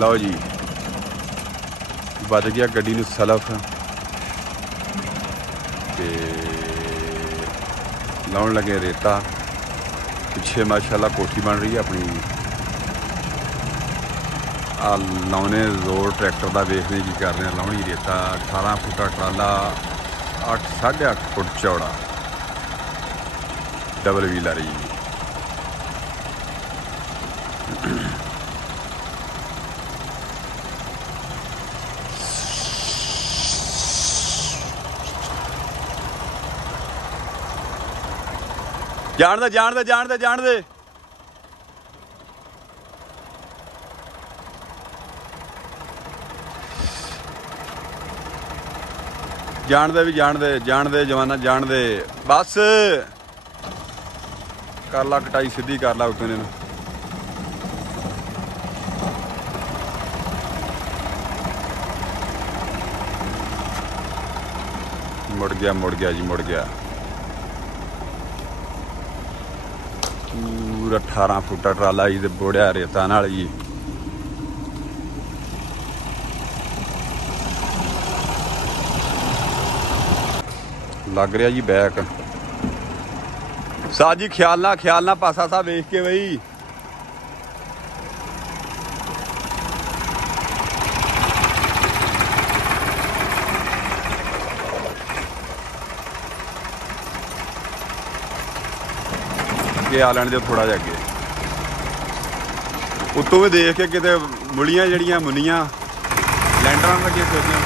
लो जी बच गया गड्डी नूं सलफ ते लाउण लगे रेता। पिछे माशाल्लाह कोठी बन रही है अपनी। आ लाने जोर ट्रैक्टर का देखने की कर रहे हैं। लाउणी रेता 18 फुट ट्राला 8 साढ़े 8 फुट चौड़ा डबल व्हील आ रही है। जान दे जान दे जान दे जान दे जान दे भी जान दे जवाना जान दे। बस कर ला कटाई सीधी कर ला उतने में। मुड़ गया जी मुड़ गया। पूरा 18 फुटा ट्राला जी बोड़िया रेता नाल जी। लग रहा जी बैक साह जी। ख्याल ना पासा सा वेख के बई। अगे आ लैन दो थोड़ा जिहा अगे। उत्तों भी देख के किते मुड़ियां जड़ियां मुनियां लैंडर लगे फिरदियां।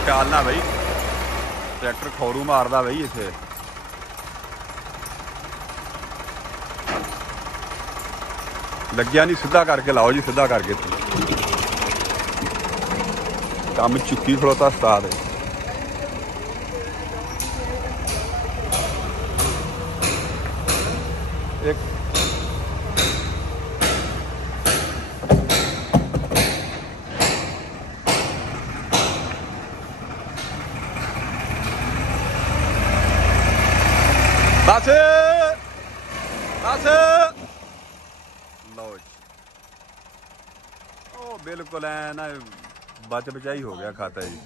ख्याल ना बई ट्रैक्टर खौरू मारदा बई इत्थे। लग्या नहीं सीधा करके लाओ जी सीधा करके। काम चुक्की खड़ोता उस्ताद है। एक बस बस लो जी। ओ बिल्कुल है ना बच बचाई हो गया खाता जी।